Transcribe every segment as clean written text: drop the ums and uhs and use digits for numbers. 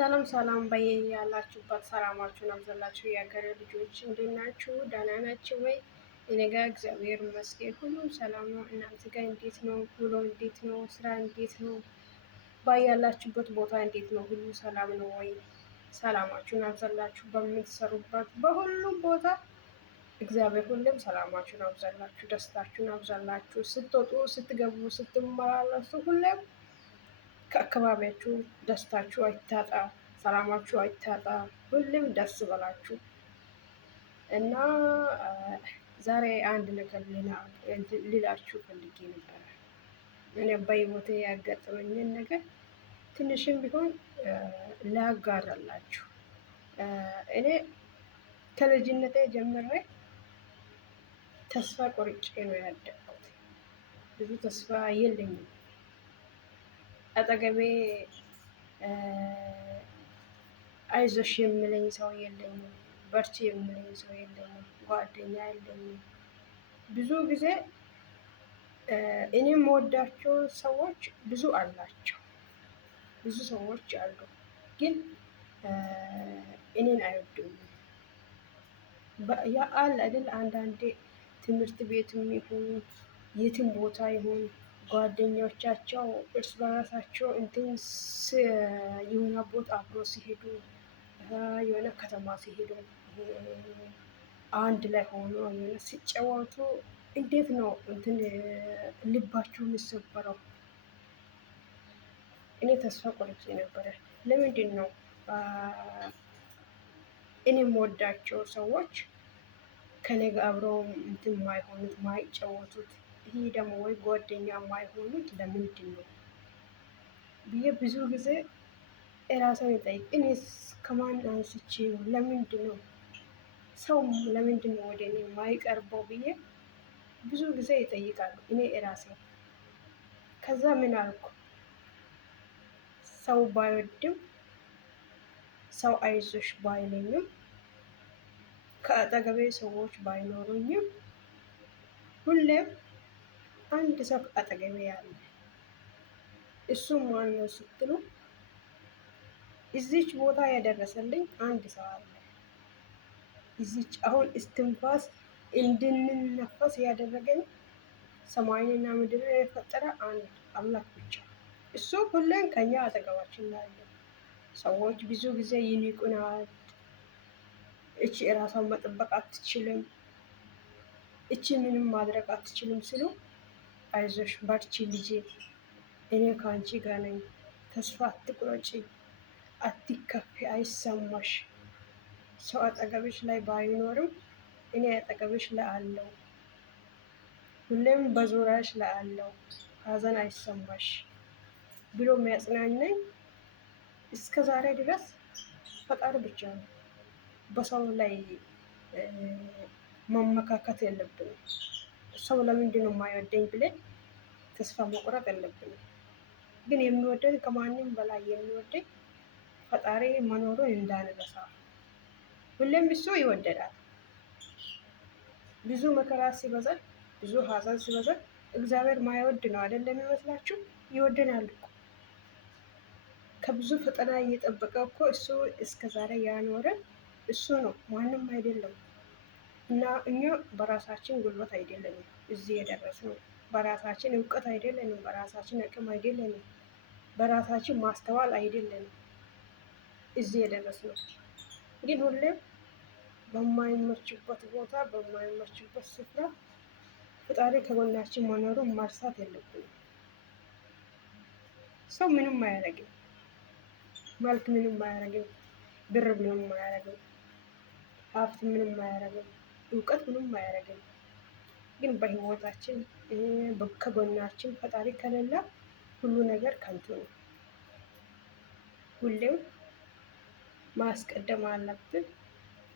ሰላም ሰላም በያላችሁበት ሰላማችሁን አብዛላችሁ የሀገሬ ልጆች እንዴት ናችሁ? ደህና ናችሁ ወይ? እኔ ጋር እግዚአብሔር ይመስገን ሁሉም ሰላም ነው። እናንተ ጋር እንዴት ነው? ውሎ እንዴት ነው? ስራ እንዴት ነው? ባያላችሁበት ቦታ እንዴት ነው? ሁሉ ሰላም ነው ወይ? ሰላማችሁን አብዛላችሁ በምትሰሩበት በሁሉም ቦታ እግዚአብሔር ሁሉም ሰላማችሁን አብዛላችሁ፣ ደስታችሁን አብዛላችሁ። ስትወጡ ስትገቡ ስትመላለሱ ሁሌም ከአካባቢያችሁ ደስታችሁ አይታጣ፣ ሰላማችሁ አይታጣ፣ ሁሉም ደስ በላችሁ እና ዛሬ አንድ ነገር ልላችሁ ፈልጌ ነበረ። እኔ በህይወቴ ያጋጠመኝን ነገር ትንሽም ቢሆን ላጋራላችሁ። እኔ ከልጅነቴ ጀምሬ ተስፋ ቆርጬ ነው ያደግኩት። ብዙ ተስፋ የለኝም። አጠገቤ አይዞሽ የሚለኝ ሰው የለኝም። በርቺ የሚለኝ ሰው የለኝም። ጓደኛ የለኝም። ብዙ ጊዜ እኔ የምወዳቸው ሰዎች ብዙ አላቸው። ብዙ ሰዎች አሉ፣ ግን እኔን አይወዱኝም። አለ አይደል አንዳንዴ ትምህርት ቤትም ይሁን የትም ቦታ ይሁን ጓደኞቻቸው እርስ በራሳቸው እንትን የሆነ ቦታ አብሮ ሲሄዱ የሆነ ከተማ ሲሄዱ አንድ ላይ ሆኖ የሆነ ሲጫወቱ እንዴት ነው እንትን ልባቸው የሚሰበረው? እኔ ተስፋ ቆርጬ ነበረ። ለምንድን ነው እኔ የምወዳቸው ሰዎች ከኔ ጋር አብረው እንትን የማይሆኑት የማይጫወቱት፣ ይሄ ደግሞ ወይ ጓደኛ የማይሆኑት ለምንድን ነው ብዬ ብዙ ጊዜ እራሴን እጠይቅ። እኔስ ከማን አንስቼ ነው? ለምንድን ነው ሰው ለምንድን ነው ወደ እኔ የማይቀርበው ብዬ ብዙ ጊዜ ይጠይቃሉ እኔ እራሴ። ከዛ ምን አልኩ፣ ሰው ባይወድም ሰው አይዞሽ ባይለኝም ከአጠገቤ ሰዎች ባይኖሩኝም ሁሌም አንድ ሰው አጠገቤ ያለ። እሱም ማነው ስትሉ እዚች ቦታ ያደረሰልኝ አንድ ሰው አለ። እዚች አሁን እስትንፋስ እንድንነፈስ ያደረገኝ ሰማይንና ምድርን የፈጠረ አንድ አምላክ ብቻ። እሱ ሁሌም ከኛ አጠገባችን ላይ አለ። ሰዎች ብዙ ጊዜ ይንቁናል። እቺ እራሷን መጠበቅ አትችልም፣ እቺ ምንም ማድረግ አትችልም ሲሉ አይዞሽ በርቺ ልጄ፣ እኔ ከአንቺ ጋር ነኝ፣ ተስፋ አትቁረጪ፣ አትከፊ፣ አይሰማሽ። ሰው አጠገብሽ ላይ ባይኖርም እኔ አጠገብሽ ላይ አለው፣ ሁሌም በዙሪያሽ ላይ አለው፣ ሀዘን አይሰማሽ ብሎ የሚያጽናናኝ እስከ ዛሬ ድረስ ፈጣሪ ብቻ ነው። በሰው ላይ መመካከት የለብንም። ሰው ለምንድን ነው የማይወደኝ ብለን ተስፋ መቁረጥ የለብንም። ግን የሚወደኝ ከማንም በላይ የሚወደኝ ፈጣሪ መኖሩን እንዳንረሳ። ሁሌም እሱ ይወደዳል። ብዙ መከራ ሲበዛ፣ ብዙ ሀዘን ሲበዛ እግዚአብሔር ማይወድ ነው አይደለም የሚመስላችሁ? ይወደናል እኮ። ከብዙ ፈተና እየጠበቀ እኮ እሱ እስከዛሬ ያኖረን እሱ ነው፣ ማንም አይደለም። እና እኛ በራሳችን ጉልበት አይደለንም እዚህ የደረስነው፣ በራሳችን እውቀት አይደለንም፣ በራሳችን አቅም አይደለንም፣ በራሳችን ማስተዋል አይደለንም እዚህ የደረስነው። ግን ሁሌም በማይመችበት ቦታ በማይመችበት ስፍራ ፈጣሪ ከጎናችን መኖሩን መርሳት የለብንም። ሰው ምንም አያደርግም፣ መልክ ምንም አያደርግም፣ ብር ምንም አያደርግም፣ ሀብት ምንም አያደርግም፣ እውቀት ምንም አያደርግም። ግን በህይወታችን ከጎናችን ፈጣሪ ከሌለ ሁሉ ነገር ከንቱ ነው። ሁሌም ማስቀደም አለብን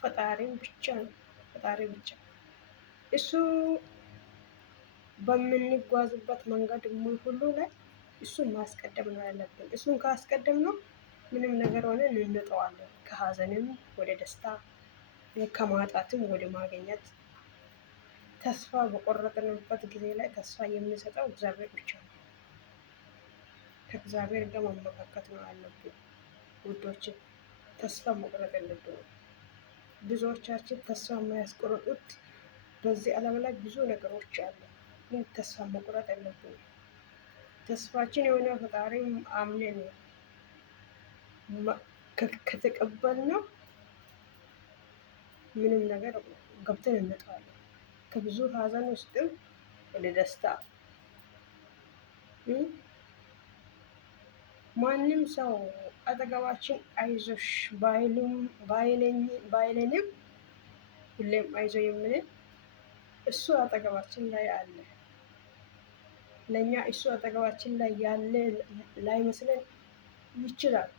ፈጣሪን ብቻ ነው፣ ፈጣሪ ብቻ። እሱ በምንጓዝበት መንገድ ሁሉ ላይ እሱን ማስቀደም ነው ያለብን። እሱን ካስቀደም ነው ምንም ነገር ሆነን እንጠዋለን። ከሀዘንም ወደ ደስታ፣ ከማጣትም ወደ ማግኘት። ተስፋ በቆረጥንበት ጊዜ ላይ ተስፋ የሚሰጠው እግዚአብሔር ብቻ ነው። ከእግዚአብሔር ጋር መመካከት ነው ያለብን። ውዶችን ተስፋ መቁረጥ የለብንም። ብዙዎቻችን ተስፋ የማያስቆርጡት በዚህ ዓለም ላይ ብዙ ነገሮች አሉ። ግን ተስፋ መቁረጥ የለብንም። ተስፋችን የሆነ ፈጣሪም አምነን ከተቀበልነው ምንም ነገር ገብተን እንመጣለን። ከብዙ ሀዘን ውስጥም ወደ ደስታ ማንም ሰው አጠገባችን አይዞሽ ባይለንም ሁሌም አይዞ የምልን እሱ አጠገባችን ላይ አለ። ለእኛ እሱ አጠገባችን ላይ ያለ ላይመስለን ይችላል፣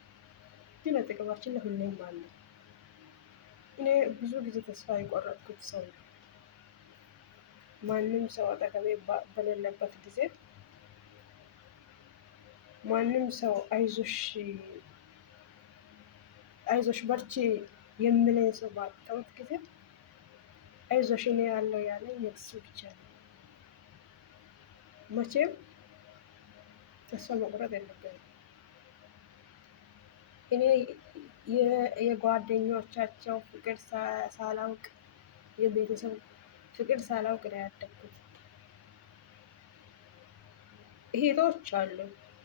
ግን አጠገባችን ላይ ሁሌም አለ። እኔ ብዙ ጊዜ ተስፋ የቆረጥኩት ሰው ነው። ማንም ሰው አጠገቤ በሌለበት ጊዜ ማንም ሰው አይዞሽ በርቺ የሚለኝ ሰው ባጣሁት ጊዜ አይዞሽ እኔ ያለው ያለኝ እሱ ብቻ ነው። መቼም ተስፋ መቁረጥ የለብንም። እኔ የጓደኞቻቸው ፍቅር ሳላውቅ የቤተሰብ ፍቅር ሳላውቅ ነው ያደግኩት። እህቶች አሉ፣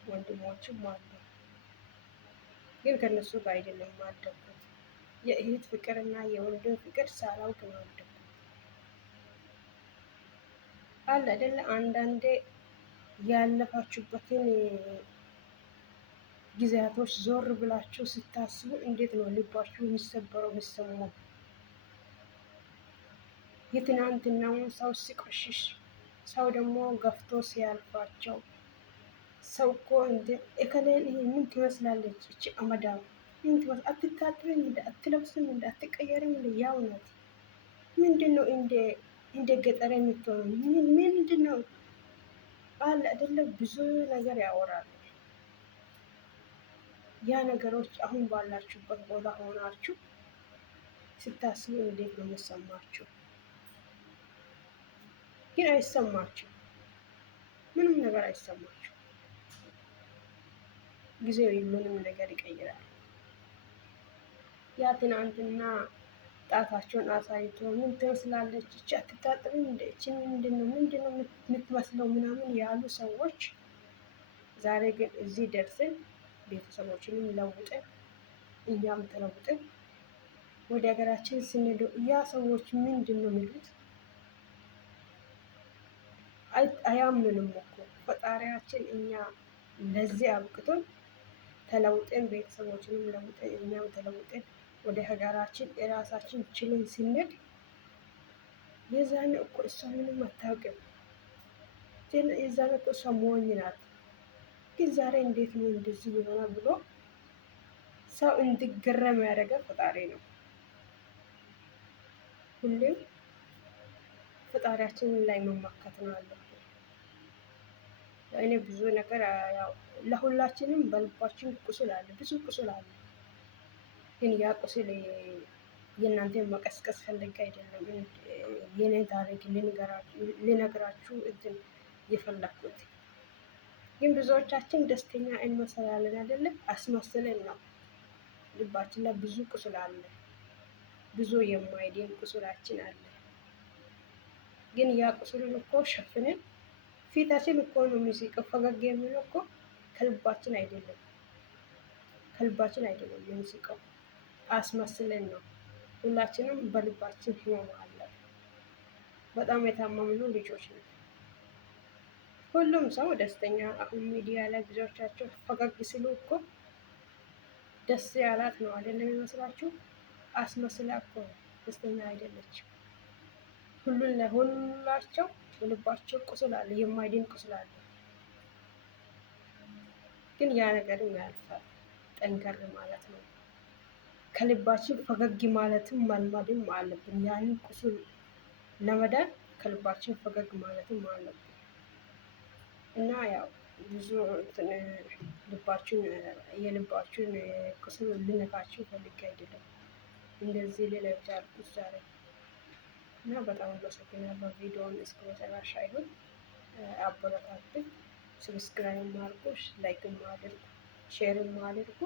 ወንድሞችም አሉ፣ ግን ከነሱ ጋር አይደለም ያደግኩት። የእህት ፍቅር እና የወንድም ፍቅር ሳላውቅ ነው ያደግኩት። አለ አይደለ አንዳንዴ ያለፋችሁበትን ጊዜያቶች ዞር ብላችሁ ስታስቡ እንዴት ነው ልባችሁ የሚሰበረው የሚሰማው? የትናንትናውን ሰው ሲቆሽሽ፣ ሰው ደግሞ ገፍቶ ሲያልፋቸው፣ ሰው እኮ እከሌን ምን ትመስላለች እቺ አመዳም አትታጥብም እንደ አትለብስም እንደ አትቀየርም እንደ ያው ናት። ምንድነው እንደ ገጠር የምትሆኑ ምንድነው አለ አይደለም ብዙ ነገር ያወራሉ። ያ ነገሮች አሁን ባላችሁበት ቦታ ሆናችሁ ስታስቡ እንዴት ነው የሚሰማችሁ? ግን አይሰማችሁ፣ ምንም ነገር አይሰማችሁ። ጊዜው ምንም ነገር ይቀይራል። ያ ትናንትና ጣታቸውን አሳይቶ ምን ትመስላለች እቺ አትታጠብም እንደ እቺ ምንድነው የምትመስለው ምናምን ያሉ ሰዎች ዛሬ ግን እዚህ ደርሰን ቤተሰቦችንም ለውጠን እኛም ተለውጠን ወደ ሀገራችን ስንሄድ ያ ሰዎች ምንድን ነው የሚሉት? አያምኑንም እኮ ፈጣሪያችን እኛ ለዚህ አብቅቶን ተለውጠን ቤተሰቦችንም ለውጠን እኛም ተለውጠን ወደ ሀገራችን የራሳችን ችለን ስንሄድ የዛኔ እኮ እሷ ምንም አታውቅም፣ የዛኔ እኮ እሷ ሞኝ ናት፣ ግን ዛሬ እንዴት ነው እንደዚህ የሆነ ብሎ ሰው እንዲገረም ያደረገ ፈጣሪ ነው። ሁሌም ፈጣሪያችንን ላይ መመካት ነው አለብን። እኔ ብዙ ነገር ያው ለሁላችንም በልባችን ቁስል አለ፣ ብዙ ቁስል አለ። ግን ያ ቁስል የእናንተን መቀስቀስ ፈልጌ አይደለም። የኔ ታሪክ ልነግራችሁ እንትን የፈለኩት ግን ብዙዎቻችን ደስተኛ እንመስላለን አይደለም፣ አስመስለን ነው። ልባችን ላይ ብዙ ቁስል አለ፣ ብዙ የማይድን ቁስላችን አለ። ግን ያ ቁስሉን እኮ ሸፍነን ፊታችን እኮ ነው የሚስቀው። ፈገግ የሚለው እኮ ከልባችን አይደለም፣ ከልባችን አይደለም የሚስቀው፣ አስመስለን ነው። ሁላችንም በልባችን ህመም አለ። በጣም የታመምነው ልጆች ነው። ሁሉም ሰው ደስተኛ አሁን ሚዲያ ላይ ብዙዎቻቸው ፈገግ ሲሉ እኮ ደስ ያላት ነው አይደለም የሚመስላችሁ? አስመስላ እኮ ደስተኛ አይደለችም። ለሁላቸው ልባቸው ቁስል አለ፣ የማይድን ቁስል አለ። ግን ያ ነገርም ያልፋል። ጠንከር ማለት ነው። ከልባችን ፈገግ ማለትም መልመድም አለብን። ያንን ቁስል ለመዳን ከልባችን ፈገግ ማለትም አለብን። እና ያው ብዙ የልባችሁን ቁስል ልነካችሁ ፈልጌ አይደለም እንደዚህ ልል የቻልኩት ዛሬ። እና በጣም አመሰግናለሁ። ቪዲዮውን እስከ መጨረሻ ይሁን አበረታቱኝ። ሰብስክራይብ አድርጉ፣ ላይክ አድርጉ፣ ሼር አድርጉ።